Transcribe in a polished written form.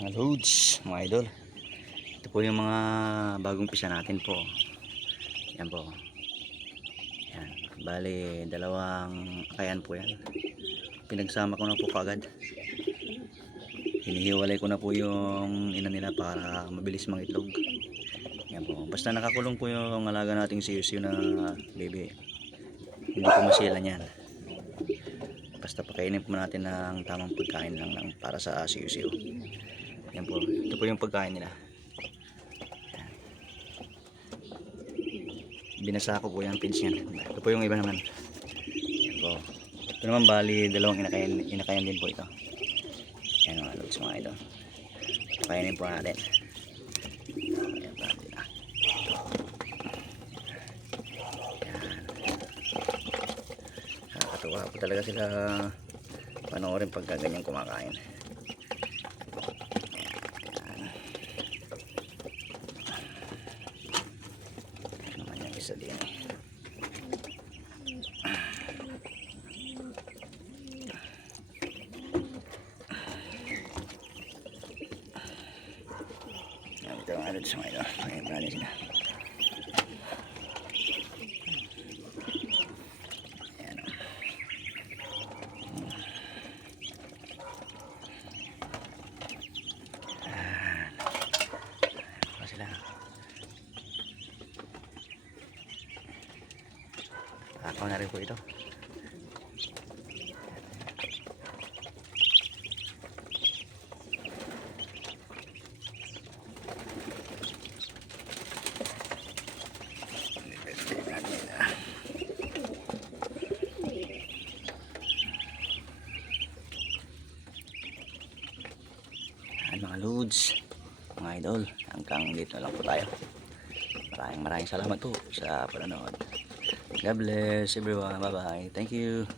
Mga loads, mga idol. Ito po yung mga bagong pisa natin po. Yan po. Yan. Bali, dalawang kayan po yan. Pinagsama ko na po kagad. Hinihiwalay ko na po yung ina nila para mabilis mangitlog. Yan po. Basta nakakulong po yung alaga nating siyo na baby. Hindi po masilan yan. Basta pakainin po natin ng tamang pagkain lang para sa siyo. Yan po. Ito po yung pagkain nila. Binasa ko po yung feeds yan. Ito po yung iba naman. Yan po. Ito naman bali dalawang inakayan din po ito. Yan mga lods mga ito. Pakainin po natin. Yan po natin. Yan. Nakakatuwa po talaga sila panoorin pagka ganyan kumakain. Isa din yan ito ang alod sa mga ito ayan pa natin sila ayan pa sila. Ako na rin po ito. Yan mga loads, mga idol, hanggang dito na lang po tayo. Maraming salamat po sa panonood. God bless everyone. Bye bye. Thank you.